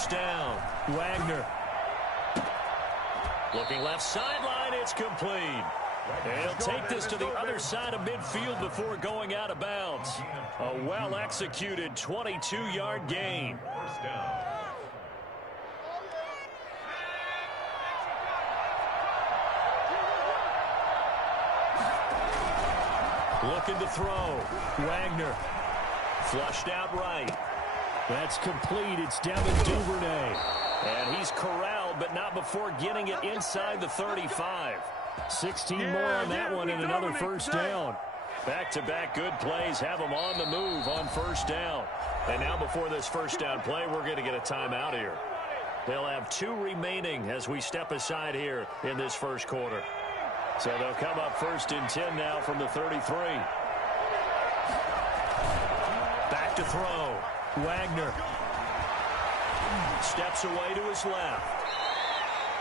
first down. Wagner. Looking left sideline, it's complete. And he'll take this to the other side of midfield before going out of bounds. A well-executed 22-yard gain. First down. Looking to throw. Wagner. Flushed out right. That's complete. It's Devin Duvernay. And he's corralled, but not before getting it inside the 35. 16 more on that one and another first down. Back-to-back good plays have them on the move on first down. And now before this first down play, we're going to get a timeout here. They'll have 2 remaining as we step aside here in this first quarter. So they'll come up first and 10 now from the 33. Back to throw. Wagner. Steps away to his left.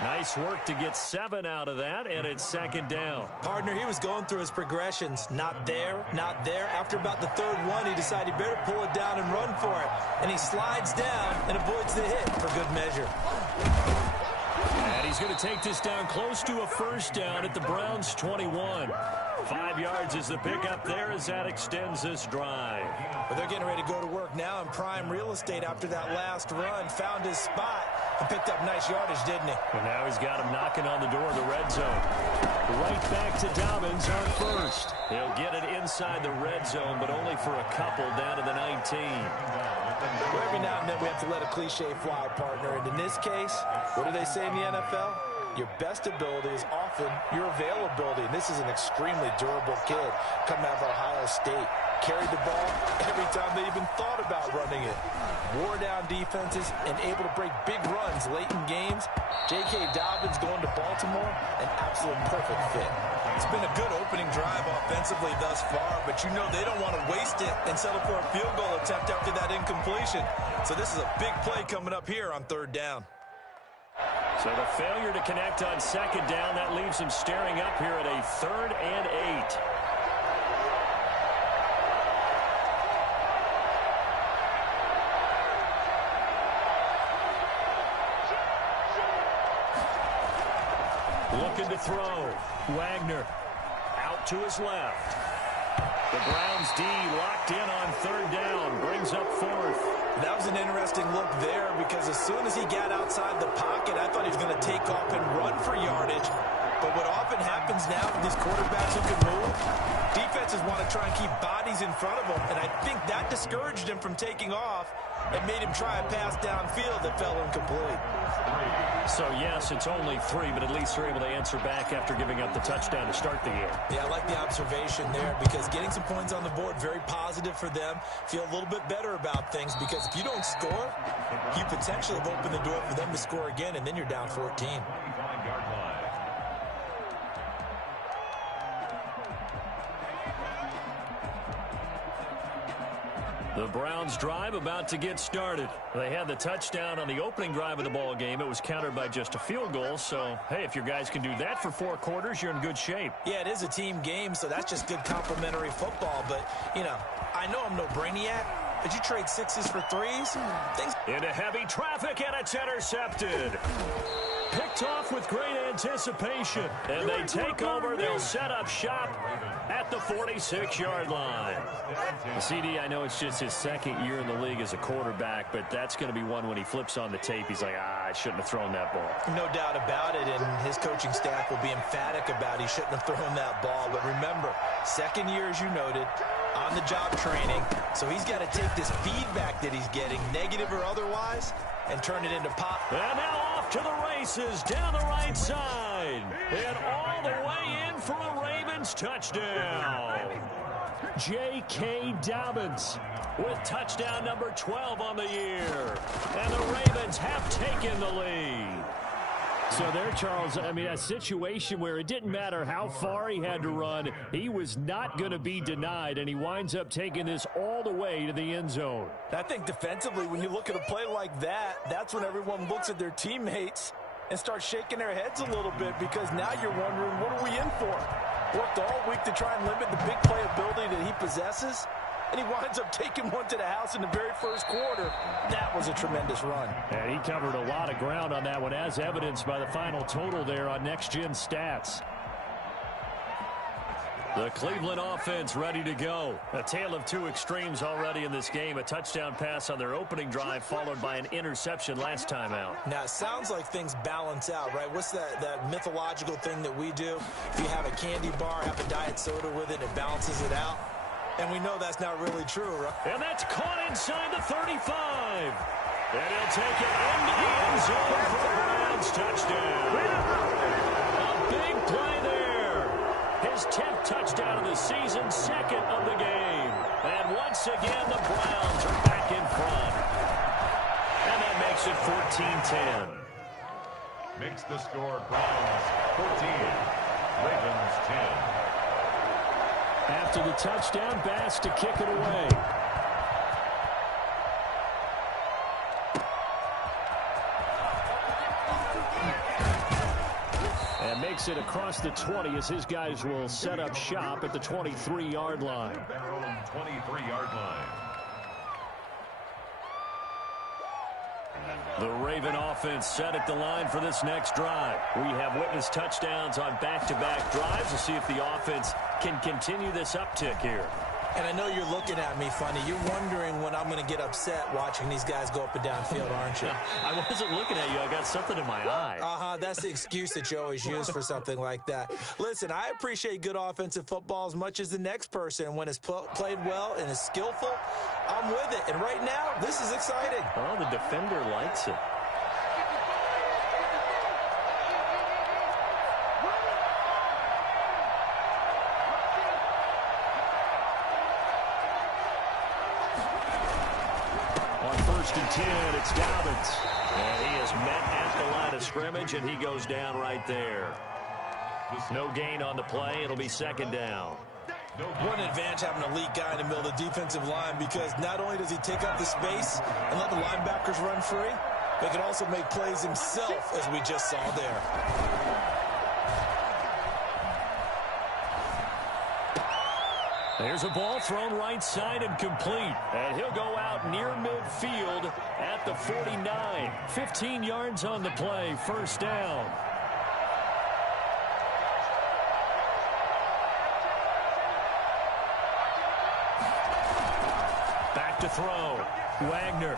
Nice work to get 7 out of that, and it's second down. Partner, he was going through his progressions. Not there, not there. After about the third one, he decided he better pull it down and run for it. And he slides down and avoids the hit for good measure. And he's going to take this down close to a first down at the Browns' 21. 5 yards is the pickup there as that extends this drive. Well, they're getting ready to go to work now in prime real estate after that last run. Found his spot and picked up nice yardage, didn't he? And now he's got him knocking on the door of the red zone. Right back to Dobbins on first. He'll get it inside the red zone, but only for a couple down to the 19. Well, every now and then we have to let a cliche fly, partner. And in this case, what do they say in the NFL? Your best ability is often your availability. And this is an extremely durable kid coming out of Ohio State. Carried the ball every time they even thought about running it. Wore down defenses and able to break big runs late in games. J.K. Dobbins going to Baltimore, an absolute perfect fit. It's been a good opening drive offensively thus far, but you know they don't want to waste it and settle for a field goal attempt after that incompletion. So this is a big play coming up here on third down. So the failure to connect on second down, that leaves him staring up here at a 3rd and 8. Looking to throw. Wagner out to his left. The Browns D locked in on third down, brings up 4th. That was an interesting look there because as soon as he got outside the pocket, I thought he was going to take off and run for yardage. But what often happens now with these quarterbacks who can move, defenses want to try and keep bodies in front of them, and I think that discouraged him from taking off and made him try a pass downfield that fell incomplete. So, yes, it's only 3, but at least they're able to answer back after giving up the touchdown to start the game. Yeah, I like the observation there because getting some points on the board, very positive for them. Feel a little bit better about things because if you don't score, you potentially have opened the door for them to score again, and then you're down 14. 25-yard line. The Browns drive about to get started. They had the touchdown on the opening drive of the ball game. It was countered by just a field goal. So, hey, if your guys can do that for 4 quarters, you're in good shape. Yeah, it is a team game, so that's just good complimentary football. But, you know, I know I'm no brainiac, but you trade 6s for 3s. Things into heavy traffic, and it's intercepted. Picked off with great anticipation. And they take over. They'll set up shop at the 46-yard line. CD, I know it's just his 2nd year in the league as a quarterback, but that's going to be one when he flips on the tape. He's like, I shouldn't have thrown that ball. No doubt about it, and his coaching staff will be emphatic about he shouldn't have thrown that ball. But remember, 2nd year, as you noted, on-the-job training. So he's got to take this feedback that he's getting, negative or otherwise, and turn it into pop. And now off to the races down the right side. And all the way in for a Ravens touchdown. J.K. Dobbins with touchdown number 12 on the year. And the Ravens have taken the lead. So there, Charles, I mean, a situation where it didn't matter how far he had to run, he was not going to be denied, and he winds up taking this all the way to the end zone. I think defensively, when you look at a play like that, that's when everyone looks at their teammates and starts shaking their heads a little bit because now you're wondering, what are we in for? Worked all week to try and limit the big play ability that he possesses, and he winds up taking one to the house in the very first quarter. That was a tremendous run. And he covered a lot of ground on that one, as evidenced by the final total there on Next Gen Stats. The Cleveland offense ready to go. A tale of two extremes already in this game. A touchdown pass on their opening drive, followed by an interception last time out. Now, it sounds like things balance out, right? What's that mythological thing that we do? If you have a candy bar, have a diet soda with it, it balances it out. And we know that's not really true, right? And that's caught inside the 35. And he'll take it into the end zone for a Browns touchdown. A big play there. His 10th touchdown of the season, second of the game. And once again, the Browns are back in front. And that makes it 14-10. Makes the score Browns 14, Ravens 10. After the touchdown, Bass to kick it away. And makes it across the 20 as his guys will set up shop at the 23-yard line. Their own 23-yard line. The Raven offense set at the line for this next drive. We have witnessed touchdowns on back-to-back drives. We'll see if the offense can continue this uptick here. And I know you're looking at me funny. You're wondering when I'm going to get upset watching these guys go up and down field, aren't you? I wasn't looking at you. I got something in my eye. That's the excuse that you always use for something like that. Listen, I appreciate good offensive football as much as the next person. When it's played well and is skillful, I'm with it. And right now, this is exciting. Well, the defender likes it. And 10, it's Dobbins. And he is met at the line of scrimmage, and he goes down right there. No gain on the play. It'll be second down. What an advantage having an elite guy in the middle of the defensive line, because not only does he take up the space and let the linebackers run free, but he can also make plays himself, as we just saw there. There's a ball thrown right side and complete. And he'll go out near midfield at the 49. 15 yards on the play, first down. Back to throw. Wagner.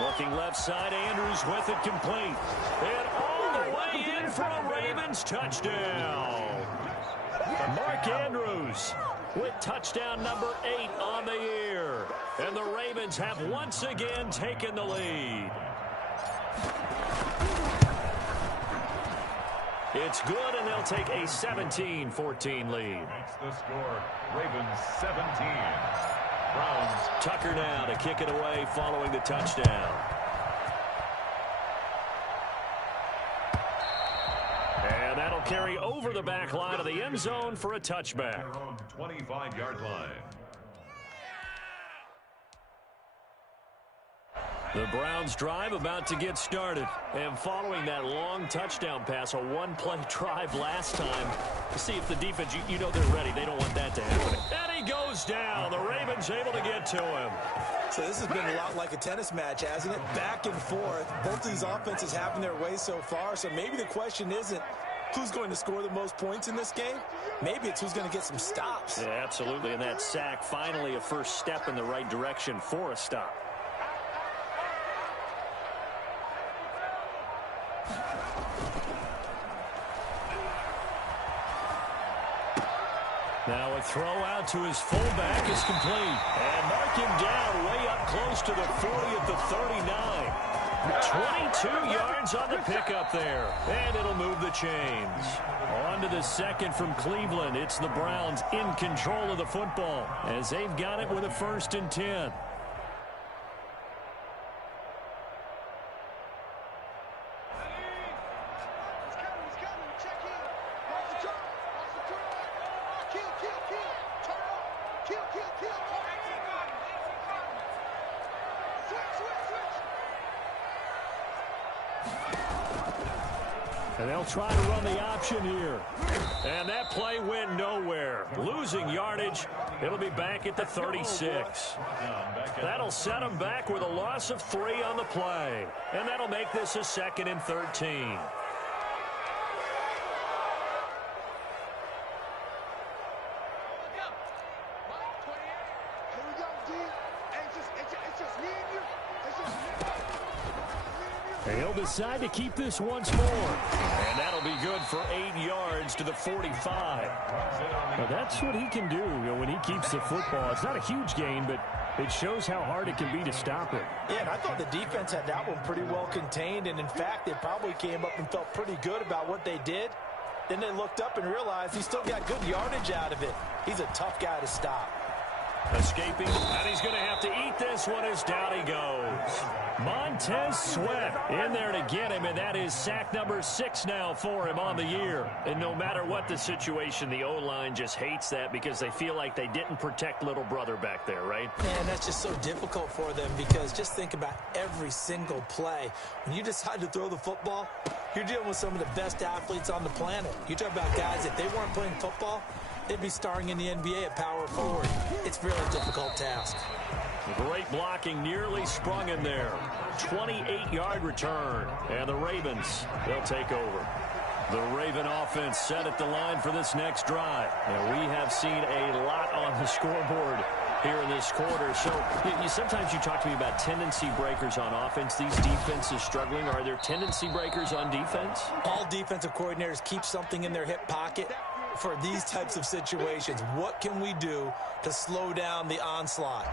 Looking left side, Andrews with it complete. And all the way in for a Ravens touchdown. Mark Andrews with touchdown number 8 on the year. And the Ravens have once again taken the lead. It's good, and they'll take a 17-14 lead. Makes the score Ravens 17. Browns. Tucker now to kick it away following the touchdown. And that'll carry over the back line of the end zone for a touchback. Their own 25-yard line. The Browns drive about to get started. And following that long touchdown pass, a one-play drive last time, to see if the defense, you know they're ready. They don't want that to happen. And he goes down. The Ravens able to get to him. So this has been a lot like a tennis match, hasn't it? Back and forth. Both of these offenses having their way so far. So maybe the question isn't who's going to score the most points in this game. Maybe it's who's going to get some stops. Yeah, absolutely. And that sack, finally a first step in the right direction for a stop. Now a throw out to his fullback is complete. And mark him down way up close to the 40 at the 39. 22 yards on the pickup there. And it'll move the chains. On to the second from Cleveland. It's the Browns in control of the football as they've got it with a 1st and 10. And they'll try to run the option here. And that play went nowhere. Losing yardage. It'll be back at the 36. That'll set them back with a loss of 3 on the play. And that'll make this a 2nd and 13. He'll decide to keep this once more. And that'll be good for 8 yards to the 45. Now that's what he can do, when he keeps the football. It's not a huge gain, but it shows how hard it can be to stop it. Yeah, and I thought the defense had that one pretty well contained. And, in fact, they probably came up and felt pretty good about what they did. Then they looked up and realized he still got good yardage out of it. He's a tough guy to stop. Escaping, and he's going to have to eat this one as down he goes. Montez Sweat in there to get him, and that is sack number 6 now for him on the year. And no matter what the situation, the O-line just hates that because they feel like they didn't protect little brother back there, right? Man, that's just so difficult for them because just think about every single play. When you decide to throw the football, you're dealing with some of the best athletes on the planet. You talk about guys, if they weren't playing football, they'd be starring in the NBA at power forward. It's a really difficult task. Great blocking, nearly sprung in there. 28-yard return. And the Ravens, they'll take over. The Raven offense set at the line for this next drive. And we have seen a lot on the scoreboard here in this quarter. So sometimes you talk to me about tendency breakers on offense. These defenses struggling. Are there tendency breakers on defense? All defensive coordinators keep something in their hip pocket for these types of situations. What can we do to slow down the onslaught?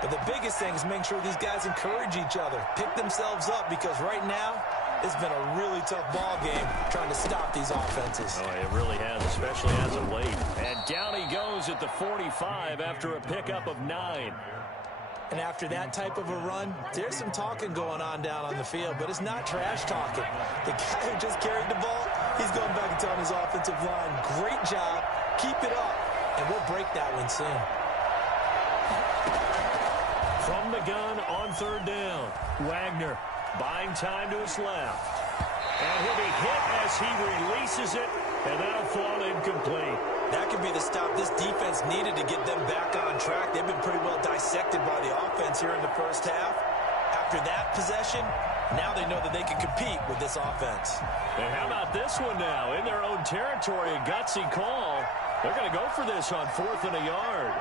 But the biggest thing is making sure these guys encourage each other, pick themselves up, because right now it's been a really tough ball game trying to stop these offenses. Oh, it really has, especially as of late. And down he goes at the 45 after a pickup of 9. And after that type of a run, there's some talking going on down on the field, but it's not trash talking. The guy who just carried the ball, he's going back and telling his offensive line, great job, keep it up, and we'll break that one soon. From the gun on 3rd down, Wagner buying time to his left. And he'll be hit as he releases it, and that'll fall incomplete. That could be the stop this defense needed to get them back on track. They've been pretty well dissected by the offense here in the first half. After that possession, now they know that they can compete with this offense. And how about this one now? In their own territory, a gutsy call. They're going to go for this on 4th and a yard.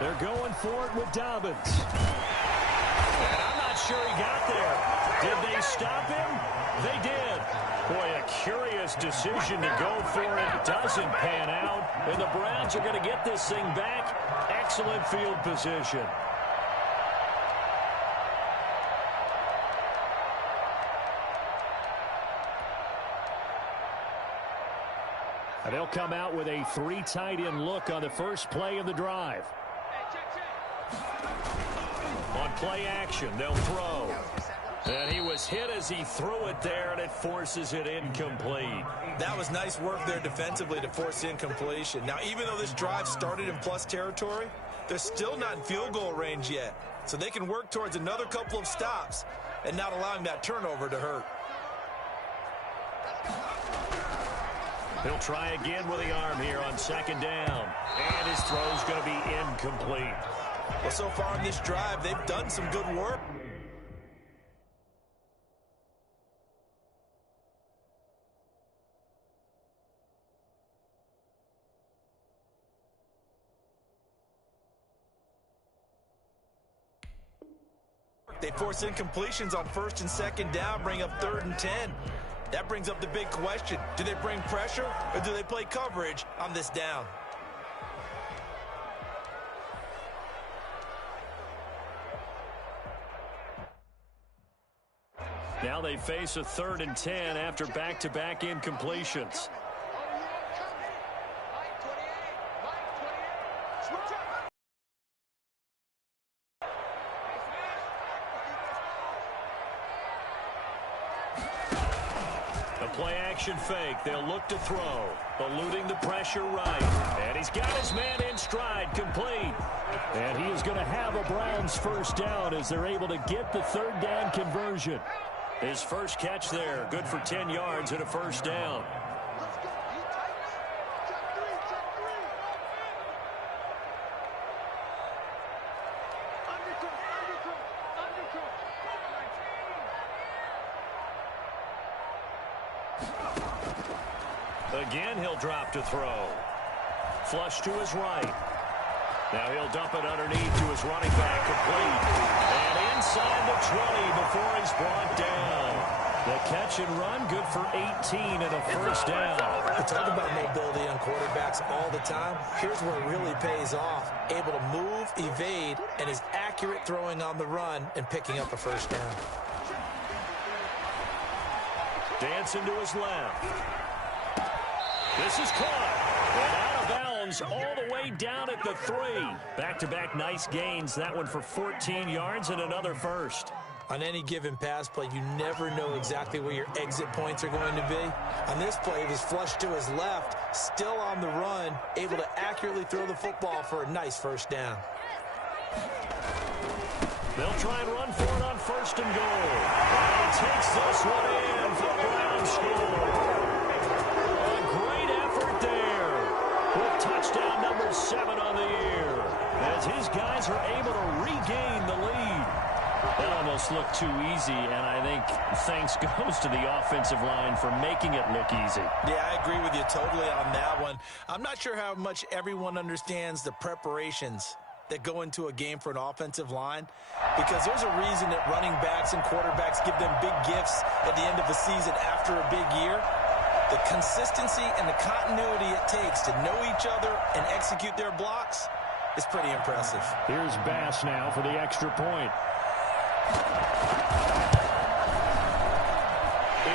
They're going for it with Dobbins. And I'm not sure he got there. Did they stop him? They did. Boy, a curious decision to go for it. Doesn't pan out. And the Browns are going to get this thing back. Excellent field position. And they'll come out with a 3 tight end look on the first play of the drive. On play action, they'll throw. And he was hit as he threw it there, and it forces it incomplete. That was nice work there defensively to force incompletion. Now, even though this drive started in plus territory, they're still not in field goal range yet. So they can work towards another couple of stops and not allowing that turnover to hurt. He'll try again with the arm here on 2nd down. And his throw's going to be incomplete. Well, so far in this drive, they've done some good work. They force incompletions on 1st and 2nd down, bring up 3rd and 10. That brings up the big question. Do they bring pressure or do they play coverage on this down? Now they face a 3rd and 10 after back-to-back incompletions. Play action fake. They'll look to throw. Eluding the pressure right. And he's got his man in stride, complete. And he is going to have a Browns first down as they're able to get the third down conversion. His first catch there, good for 10 yards and a first down. Again, he'll drop to throw. Flush to his right. Now he'll dump it underneath to his running back, complete. And inside the 20 before he's brought down. The catch and run, good for 18 and a first down. We talk about mobility on quarterbacks all the time. Here's where it really pays off. Able to move, evade, and is accurate throwing on the run and picking up a first down. Dancing to his left. This is caught. And out of bounds all the way down at the 3. Back-to-back nice gains. That one for 14 yards and another first. On any given pass play, you never know exactly where your exit points are going to be. On this play, it was flushed to his left, still on the run, able to accurately throw the football for a nice first down. They'll try and run for it on first and goal. And he takes this one in for the Browns score. A great effort there with touchdown number 7 on the year as his guys are able to regain the lead. That almost looked too easy, and I think thanks goes to the offensive line for making it look easy. Yeah, I agree with you totally on that one. I'm not sure how much everyone understands the preparations that go into a game for an offensive line, because there's a reason that running backs and quarterbacks give them big gifts at the end of the season after a big year. The consistency and the continuity it takes to know each other and execute their blocks is pretty impressive. Here's Bass now for the extra point.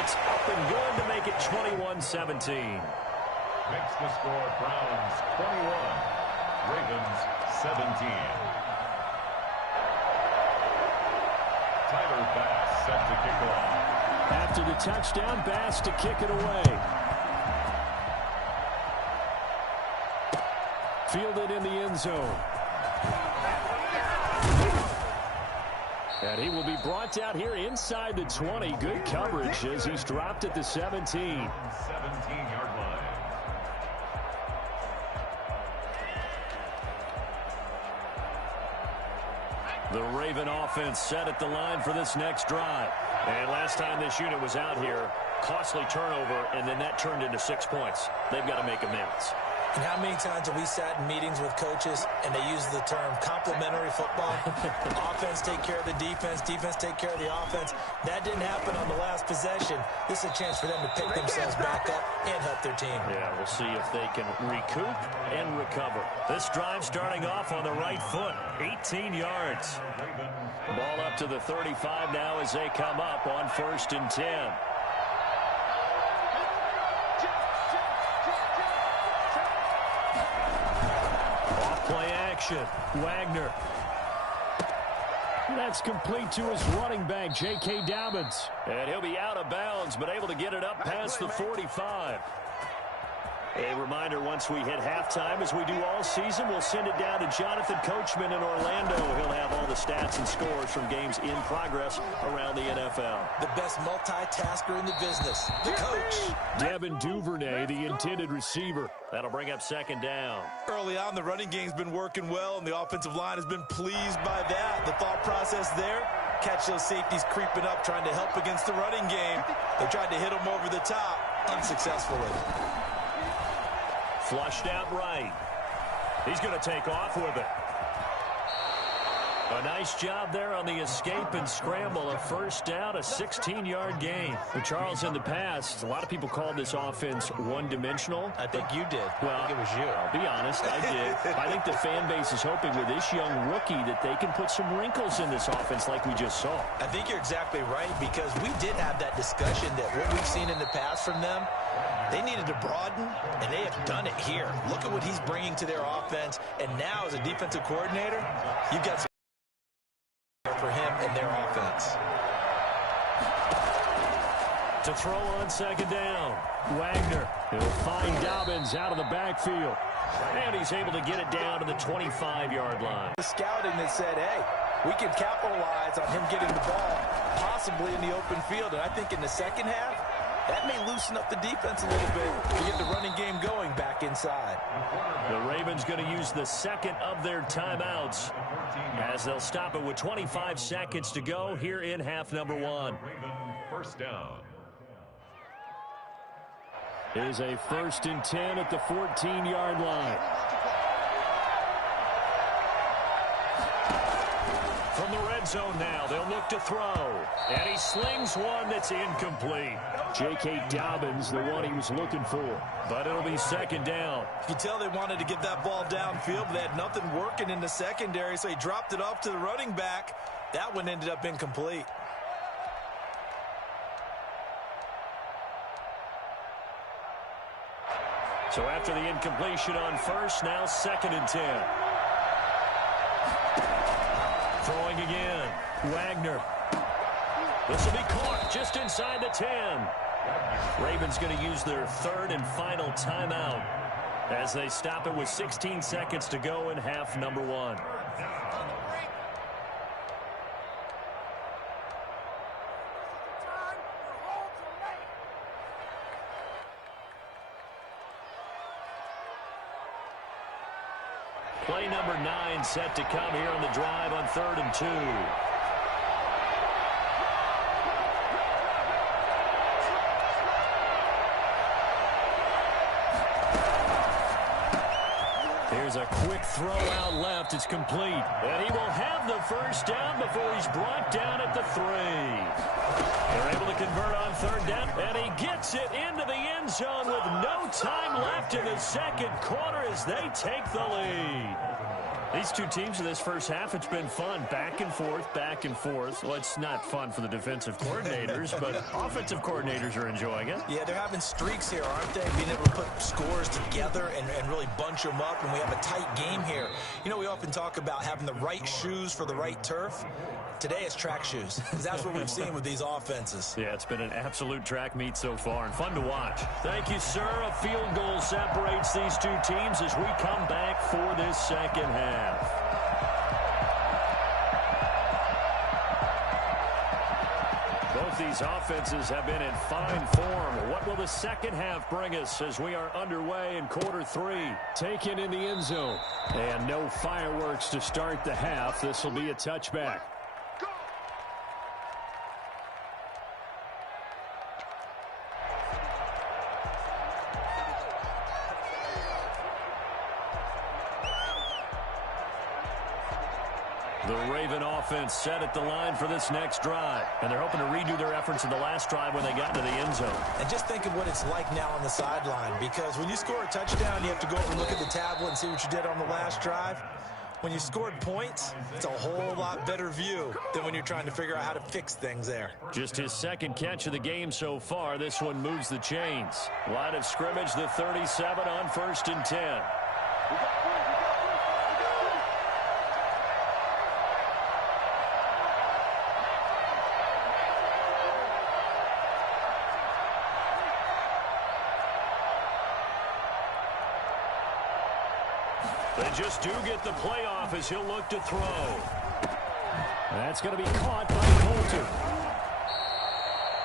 It's up and good to make it 21-17. Makes the score Browns 21, Ravens 17. Tyler Bass set to kick off. After the touchdown, Bass to kick it away. Fielded in the end zone. And he will be brought down here inside the 20. Good coverage as he's dropped at the 17. 17-yard line. The Raven offense set at the line for this next drive. And last time this unit was out here, costly turnover, and then that turned into 6 points. They've got to make amends. And how many times have we sat in meetings with coaches and they use the term complementary football? Offense take care of the defense, defense take care of the offense. That didn't happen on the last possession. This is a chance for them to pick themselves back up and help their team. Yeah, we'll see if they can recoup and recover. This drive starting off on the right foot, 18 yards. Ball up to the 35 now as they come up on 1st and 10. Play action. Wagner. That's complete to his running back, J.K. Dobbins. And he'll be out of bounds, but able to get it up past the 45. A reminder, once we hit halftime, as we do all season, we'll send it down to Jonathan Coachman in Orlando. He'll have all the stats and scores from games in progress around the NFL. The best multitasker in the business, the coach. Devin Duvernay, the intended receiver. That'll bring up 2nd down. Early on, the running game's been working well, and the offensive line has been pleased by that. The thought process there, catch those safeties creeping up, trying to help against the running game. They tried to hit them over the top unsuccessfully. Flushed out right. He's going to take off with it. A nice job there on the escape and scramble. A first down, a 16-yard gain. For Charles, in the past, a lot of people called this offense one-dimensional. I think you did. Well, I think it was you. I'll be honest, I did. I think the fan base is hoping with this young rookie that they can put some wrinkles in this offense like we just saw. I think you're exactly right, because we did have that discussion that what we've seen in the past from them, they needed to broaden, and they have done it here. Look at what he's bringing to their offense, and now as a defensive coordinator, you've got some for him and their offense. To throw on second down. Wagner. He'll find Dobbins out of the backfield. And he's able to get it down to the 25-yard line. The scouting that said, hey, we can capitalize on him getting the ball possibly in the open field. And I think in the second half, that may loosen up the defense a little bit to get the running game going back inside. The Ravens going to use the second of their timeouts as they'll stop it with 25 seconds to go here in half number one. First down. It is a 1st and 10 at the 14-yard line. From the red zone now, they'll look to throw. And he slings one that's incomplete. J.K. Dobbins, the one he was looking for. But it'll be second down. You can tell they wanted to get that ball downfield, but they had nothing working in the secondary, so he dropped it off to the running back. That one ended up incomplete. So after the incompletion on first, now 2nd and 10. Throwing again. Wagner. This will be caught just inside the 10. Ravens going to use their 3rd and final timeout as they stop it with 16 seconds to go in half number one. Play number 9 set to come here on the drive on 3rd and 2. Here's a quick throw out left. It's complete. And he will have the first down before he's brought down at the 3. They're able to convert on 3rd down. And he gets it into the end zone with no time left in the second quarter as they take the lead. These two teams in this first half, it's been fun. Back and forth, back and forth. Well, it's not fun for the defensive coordinators, but offensive coordinators are enjoying it. Yeah, they're having streaks here, aren't they? Being able to put scores together and really bunch them up, and we have a tight game here. You know, we often talk about having the right shoes for the right turf. Today it's track shoes, because that's what we've seen with these offenses. Yeah, it's been an absolute track meet so far, and fun to watch. Thank you, sir. A field goal separates these two teams as we come back for this second half. Both these offenses have been in fine form. What will the second half bring us as we are underway in quarter 3? Taken in the end zone. And no fireworks to start the half. This will be a touchback. The Raven offense set at the line for this next drive. And they're hoping to redo their efforts in the last drive when they got to the end zone. And just think of what it's like now on the sideline, because when you score a touchdown, you have to go over and look at the tablet and see what you did on the last drive. When you scored points, it's a whole lot better view than when you're trying to figure out how to fix things there. Just his second catch of the game so far. This one moves the chains. Line of scrimmage, the 37 on 1st and 10. They just do get the playoff as he'll look to throw. That's going to be caught by Coulter.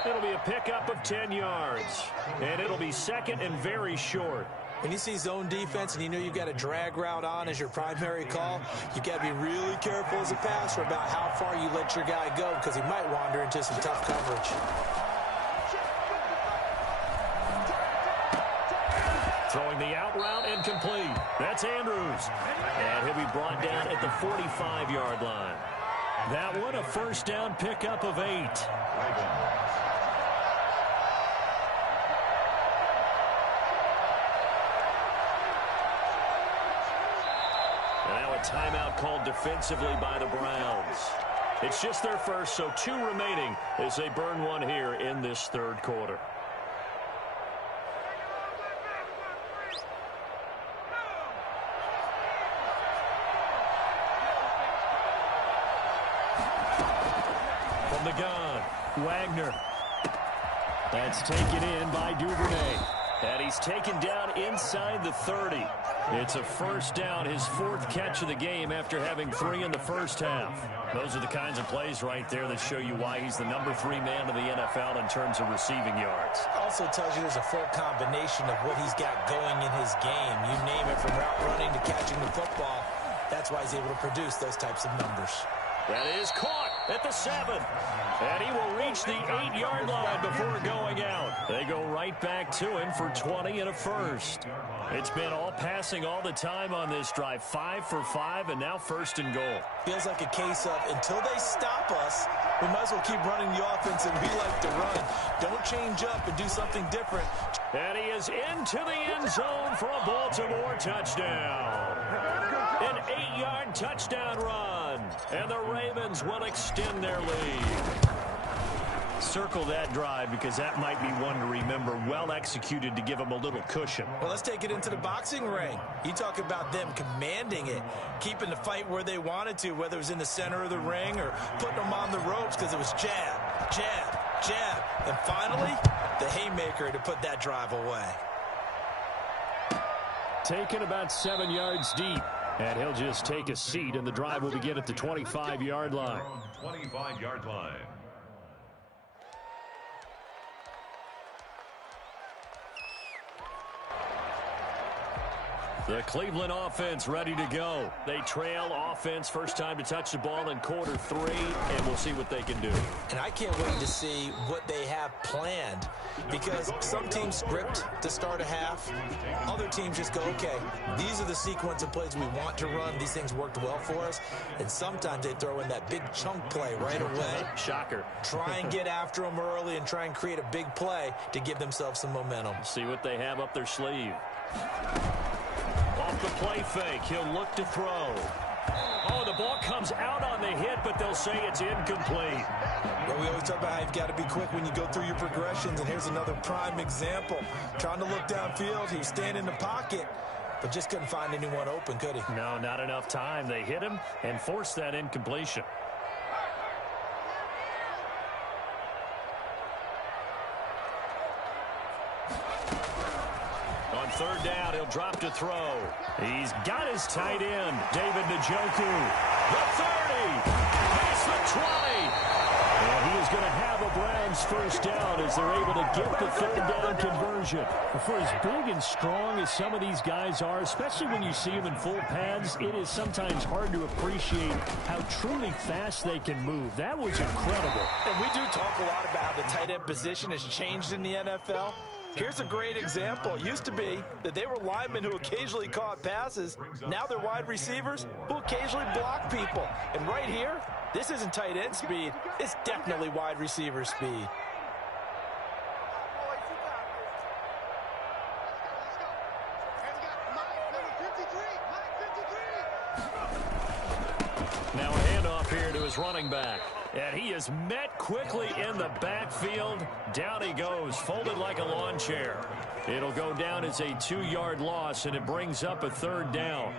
It'll be a pickup of 10 yards. And it'll be second and very short. When you see zone defense and you know you've got a drag route on as your primary call, you've got to be really careful as a passer about how far you let your guy go, because he might wander into some tough coverage. Throwing the out route and complete. That's Andrews. And he'll be brought down at the 45-yard line. That one, a first down pickup of 8. And now a timeout called defensively by the Browns. It's just their first, so 2 remaining as they burn one here in this third quarter. The gun. Wagner. That's taken in by Duvernay. And he's taken down inside the 30. It's a first down, his fourth catch of the game after having 3 in the first half. Those are the kinds of plays right there that show you why he's the number 3 man in the NFL in terms of receiving yards. Also tells you there's a full combination of what he's got going in his game. You name it, from route running to catching the football. That's why he's able to produce those types of numbers. That is caught at the 7. And he will reach the 8-yard line before going out. They go right back to him for 20 and a first. It's been all passing all the time on this drive. 5 for 5, and now first and goal. Feels like a case of, until they stop us, we might as well keep running the offense and we like to run. Don't change up and do something different. And he is into the end zone for a Baltimore touchdown. An 8-yard touchdown run. And the Ravens will extend their lead. Circle that drive because that might be one to remember. Well executed to give them a little cushion. Well, let's take it into the boxing ring. You talk about them commanding it, keeping the fight where they wanted to, whether it was in the center of the ring or putting them on the ropes, because it was jab, jab, jab. And finally, the haymaker to put that drive away. Taken about 7 yards deep. And he'll just take a seat, and the drive will begin at the 25-yard line. 25-yard line. The Cleveland offense ready to go. They trail offense, first time to touch the ball in quarter 3, and we'll see what they can do. And I can't wait to see what they have planned, because some teams script to start a half. Other teams just go, okay, these are the sequence of plays we want to run. These things worked well for us. And sometimes they throw in that big chunk play right away. Shocker. Try and get after them early and try and create a big play to give themselves some momentum. See what they have up their sleeve. Off the play fake, he'll look to throw. Oh, the ball comes out on the hit, but they'll say it's incomplete. Well, we always talk about how you've got to be quick when you go through your progressions, and here's another prime example. Trying to look downfield, he was standing in the pocket, but just couldn't find anyone open, could he? No, not enough time. They hit him and forced that incompletion. On third down, he'll drop to throw. He's got his tight end, David Njoku. The 30, past the 20. And he is going to have a Browns first down as they're able to get the third down conversion. For as big and strong as some of these guys are, especially when you see them in full pads, it is sometimes hard to appreciate how truly fast they can move. That was incredible. And we do talk a lot about how the tight end position has changed in the NFL. Here's a great example. It used to be that they were linemen who occasionally caught passes. Now they're wide receivers who occasionally block people. And right here, this isn't tight end speed. It's definitely wide receiver speed. Now a handoff here to his running back. And he is met quickly in the backfield. Down he goes, folded like a lawn chair. It'll go down as a 2-yard loss, and it brings up a third down.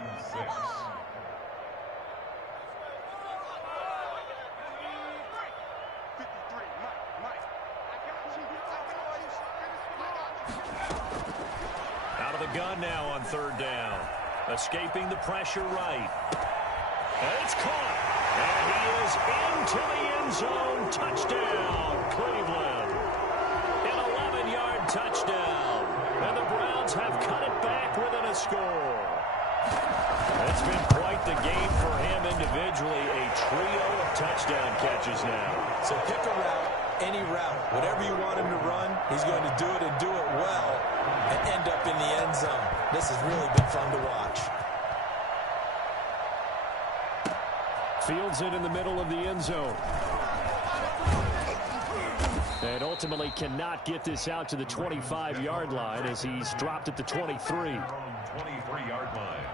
Out of the gun now on third down. Escaping the pressure right. And it's caught. And he is into the end zone. Touchdown, Cleveland. An 11-yard touchdown. And the Browns have cut it back within a score. It's been quite the game for him individually. A trio of touchdown catches now. So pick a route, any route. Whatever you want him to run, he's going to do it and do it well and end up in the end zone. This has really been fun to watch. Fields it in the middle of the end zone. And ultimately cannot get this out to the 25-yard line as he's dropped at the 23. 23-yard line.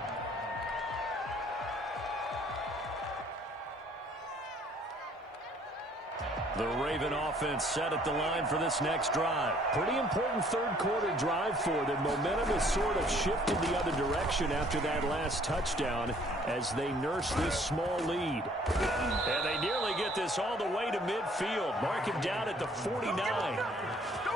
The Raven offense set at the line for this next drive. Pretty important third quarter drive for them. Momentum has sort of shifted the other direction after that last touchdown as they nurse this small lead. And they nearly get this all the way to midfield. Mark him down at the 49.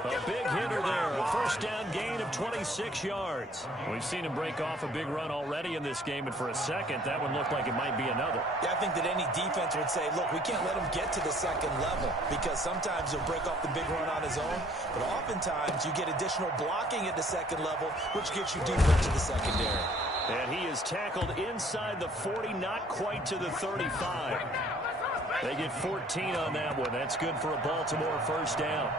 A big hitter there. A first down gain of 26 yards. We've seen him break off a big run already in this game, and for a second, that one looked like it might be another. Yeah, I think that any defense would say, look, we can't let him get to the second level because sometimes he'll break off the big run on his own, but oftentimes you get additional blocking at the second level, which gets you deeper into the secondary. And he is tackled inside the 40, not quite to the 35. They get 14 on that one. That's good for a Baltimore first down.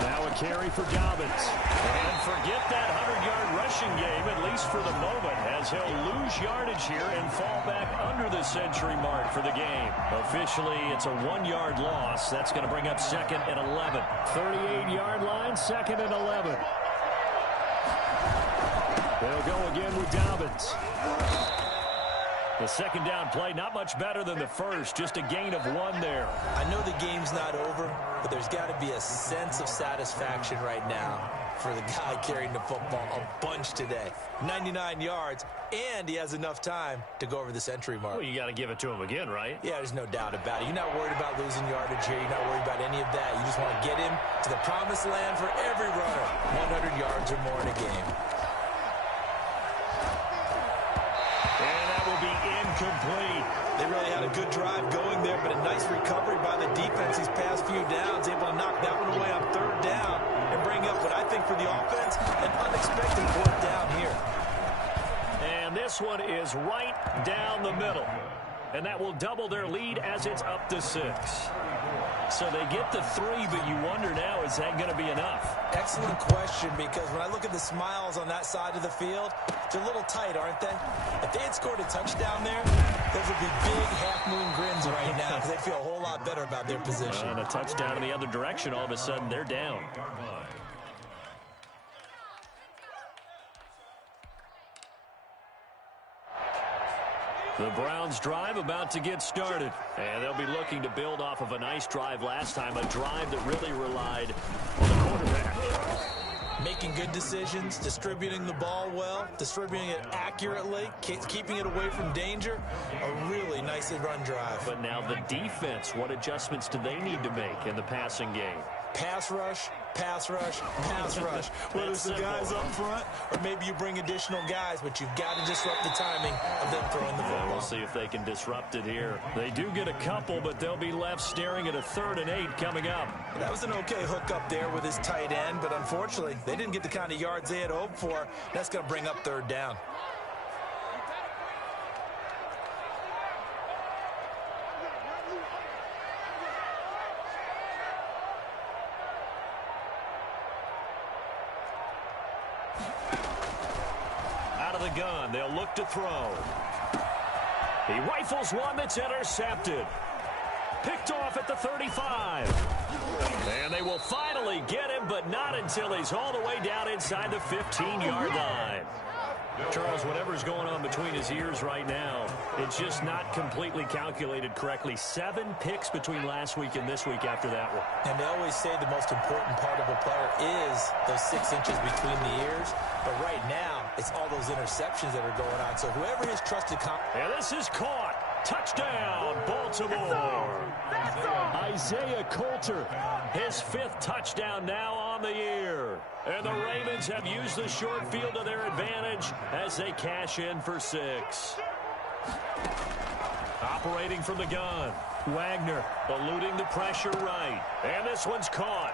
Now a carry for Dobbins. And forget that 100-yard rushing game, at least for the moment, as he'll lose yardage here and fall back under the century mark for the game. Officially, it's a 1-yard loss. That's going to bring up second and 11. 38-yard line, second and 11. They'll go again with Dobbins. The second down play, not much better than the first, just a gain of 1 there. I know the game's not over, but there's got to be a sense of satisfaction right now for the guy carrying the football a bunch today. 99 yards, and he has enough time to go over the century mark. Well, you got to give it to him again, right? Yeah, there's no doubt about it. You're not worried about losing yardage here. You're not worried about any of that. You just want to get him to the promised land for every runner. 100 yards or more in a game. Incomplete. They really had a good drive going there, but a nice recovery by the defense these past few downs, able to knock that one away on third down and bring up what I think for the offense, an unexpected fourth down here. And this one is right down the middle. And that will double their lead as it's up to 6. So they get the 3, but you wonder now, is that going to be enough? Excellent question, because when I look at the smiles on that side of the field, they're a little tight, aren't they? If they had scored a touchdown there, those would be big half-moon grins right now because they feel a whole lot better about their position. And a touchdown in the other direction, all of a sudden they're down. The Browns drive about to get started, and they'll be looking to build off of a nice drive last time, a drive that really relied on the quarterback. Making good decisions, distributing the ball well, distributing it accurately, keeping it away from danger. A really nicely run drive. But now the defense, what adjustments do they need to make in the passing game? Pass rush, pass rush, pass rush. Whether it's the guys up front or maybe you bring additional guys, but you've got to disrupt the timing of them throwing the football. We'll see if they can disrupt it here. They do get a couple, but they'll be left staring at a 3rd and 8 coming up. That was an okay hook up there with his tight end, but unfortunately, they didn't get the kind of yards they had hoped for. That's going to bring up 3rd down. Gun. They'll look to throw. He rifles one that's intercepted. Picked off at the 35. And they will finally get him, but not until he's all the way down inside the 15-yard line. Charles, whatever's going on between his ears right now, it's just not completely calculated correctly. 7 picks between last week and this week after that one. And they always say the most important part of a player is those 6 inches between the ears. But right now, it's all those interceptions that are going on. So whoever his trusted... And this is caught. Touchdown, Baltimore. Isaiah Coulter, his 5th touchdown now on the year. And the Ravens have used the short field to their advantage as they cash in for 6. Operating from the gun, Wagner eluding the pressure right. And this one's caught.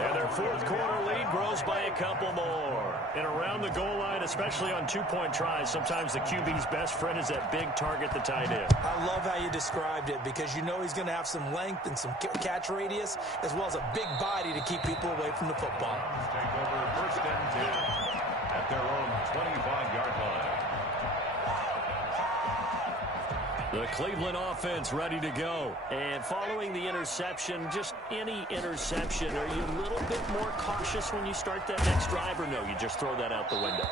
And their 4th quarter lead grows by a couple more. And around the goal line, especially on 2-point tries, sometimes the QB's best friend is that big target, the tight end. I love how you described it because you know he's going to have some length and some catch radius as well as a big body to keep people away from the football. Take over 1st and 10 at their own 25-yard line. The Cleveland offense ready to go. And following the interception, just any interception, are you a little bit more cautious when you start that next drive, or no, you just throw that out the window?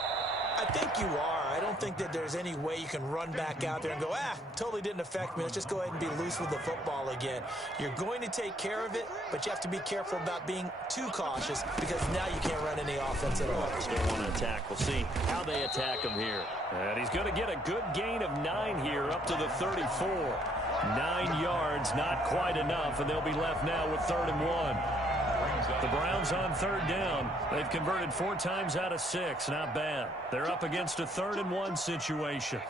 I think you are. I don't think that there's any way you can run back out there and go, totally didn't affect me. Let's just go ahead and be loose with the football again. You're going to take care of it, but you have to be careful about being too cautious because now you can't run any offense at all. Still want to attack. We'll see how they attack him here. And he's going to get a good gain of 9 here up to the 34. 9 yards, not quite enough, and they'll be left now with 3rd and 1. The Browns on 3rd down. They've converted 4 times out of 6. Not bad. They're up against a 3rd and 1 situation.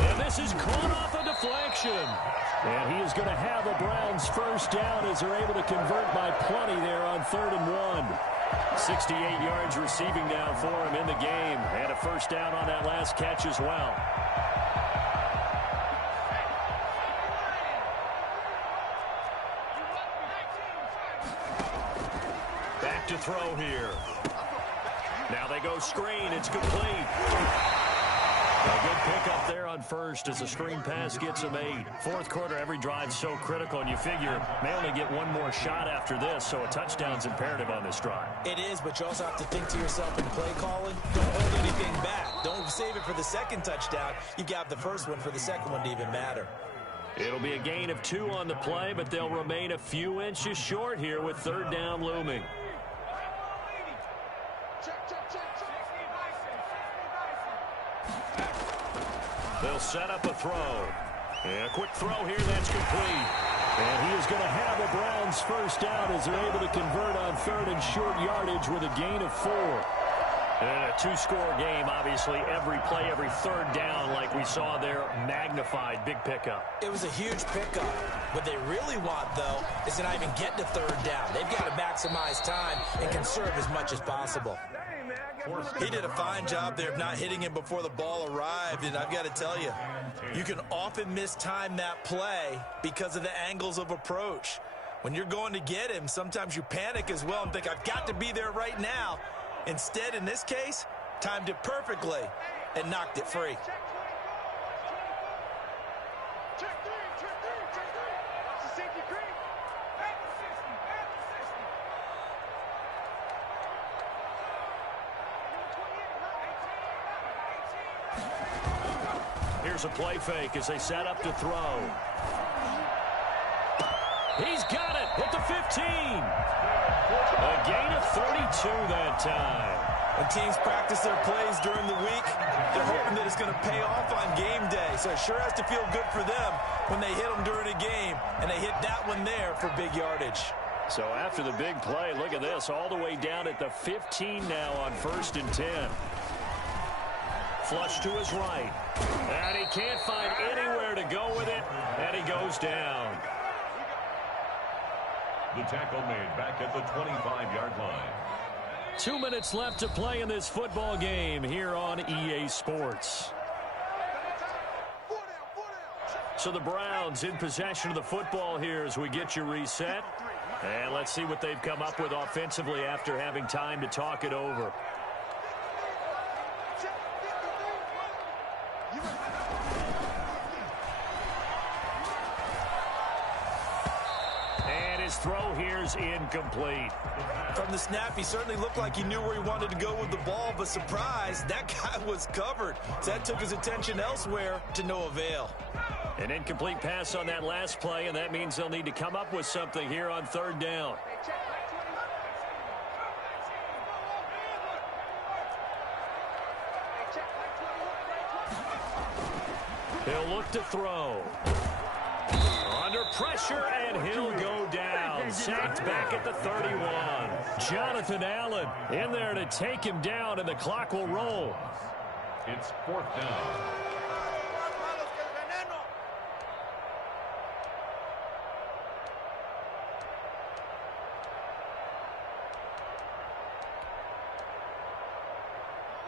And this is caught off a deflection. And he is going to have a Browns first down as they're able to convert by plenty there on 3rd and 1. 68 yards receiving now for him in the game. And a first down on that last catch as well. Back to throw here. Now they go screen. It's complete. A good pickup there on first as the screen pass gets him 8. Fourth quarter, every drive so critical, and you figure may only get one more shot after this, so a touchdown's imperative on this drive. It is, but you also have to think to yourself in play calling, don't hold anything back. Don't save it for the second touchdown. You got the first one for the second one to even matter. It'll be a gain of 2 on the play, but they'll remain a few inches short here with 3rd down looming. They'll set up a throw. And a quick throw here, that's complete. And he is going to have a Browns first down as they're able to convert on 3rd and short yardage with a gain of 4. And a 2-score game, obviously, every play, every 3rd down, like we saw there, magnified, big pickup. It was a huge pickup. What they really want, though, is to not even get to 3rd down. They've got to maximize time and conserve as much as possible. He did a fine job there of not hitting him before the ball arrived, and I've got to tell you, you can often mistime that play because of the angles of approach. When you're going to get him, sometimes you panic as well and think, I've got to be there right now. Instead, in this case, timed it perfectly and knocked it free. Here's a play fake as they set up to throw. He's got it at the 15. A gain of 32 that time. When teams practice their plays during the week, they're hoping that it's going to pay off on game day. So it sure has to feel good for them when they hit them during a game, and they hit that one there for big yardage. So after the big play, look at this, all the way down at the 15 now on 1st and 10. Flush to his right. And he can't find anywhere to go with it, and he goes down. The tackle made back at the 25-yard line. 2 minutes left to play in this football game here on EA Sports. So the Browns in possession of the football here as we get you reset. And let's see what they've come up with offensively after having time to talk it over. And his throw here is incomplete. From the snap, he certainly looked like he knew where he wanted to go with the ball, but surprise, that guy was covered. So that took his attention elsewhere to no avail. An incomplete pass on that last play, and that means they'll need to come up with something here on 3rd down. He'll look to throw. Under pressure, and he'll go down. Sacked back at the 31. Jonathan Allen in there to take him down, and the clock will roll. It's 4th down.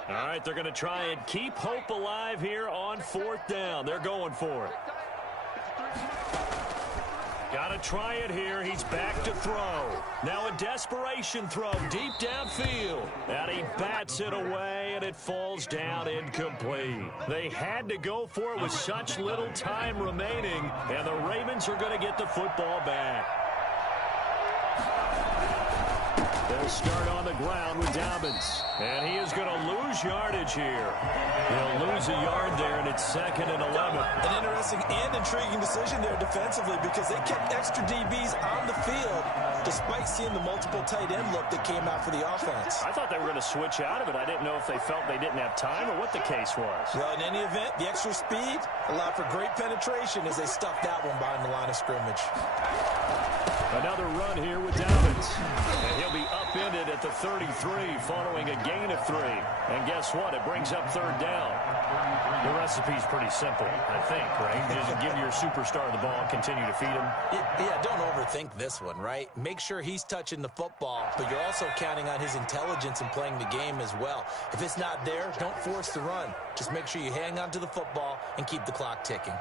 All right, they're going to try and keep hope alive here on 4th down. They're going for it. Got to try it here. He's back to throw. Now a desperation throw deep downfield. And he bats it away, and it falls down incomplete. They had to go for it with such little time remaining, and the Ravens are going to get the football back. They'll start on the ground with Dobbins. And he is going to lose yardage here. They'll lose a yard there, and it's 2nd and 11. An interesting and intriguing decision there defensively because they kept extra DBs on the field despite seeing the multiple tight end look that came out for the offense. I thought they were going to switch out of it. I didn't know if they felt they didn't have time or what the case was. Well, in any event, the extra speed allowed for great penetration as they stuffed that one behind the line of scrimmage. Another run here with Dobbins. And he'll be upended at the 33 following a gain of 3. And guess what? It brings up 3rd down. The recipe's pretty simple, I think, right? Just give your superstar the ball and continue to feed him. Yeah, don't overthink this one, right? Make sure he's touching the football, but you're also counting on his intelligence in playing the game as well. If it's not there, don't force the run. Just make sure you hang on to the football and keep the clock ticking.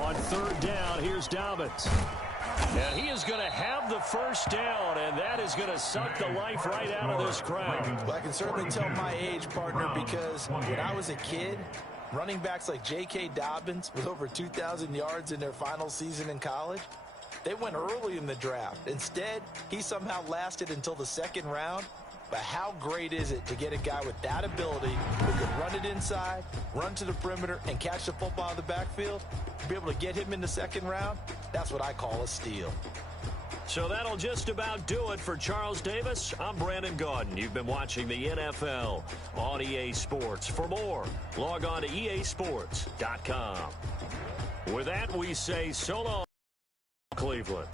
On 3rd down, here's Dobbins. And he is going to have the 1st down, and that is going to suck the life right out of this crowd. Well, I can certainly tell my age, partner, because when I was a kid, running backs like J.K. Dobbins with over 2,000 yards in their final season in college, they went early in the draft. Instead, he somehow lasted until the 2nd round. But how great is it to get a guy with that ability who can run it inside, run to the perimeter, and catch the football in the backfield? Be able to get him in the 2nd round? That's what I call a steal. So that'll just about do it for Charles Davis. I'm Brandon Gaudin. You've been watching the NFL on EA Sports. For more, log on to easports.com. With that, we say so long, Cleveland.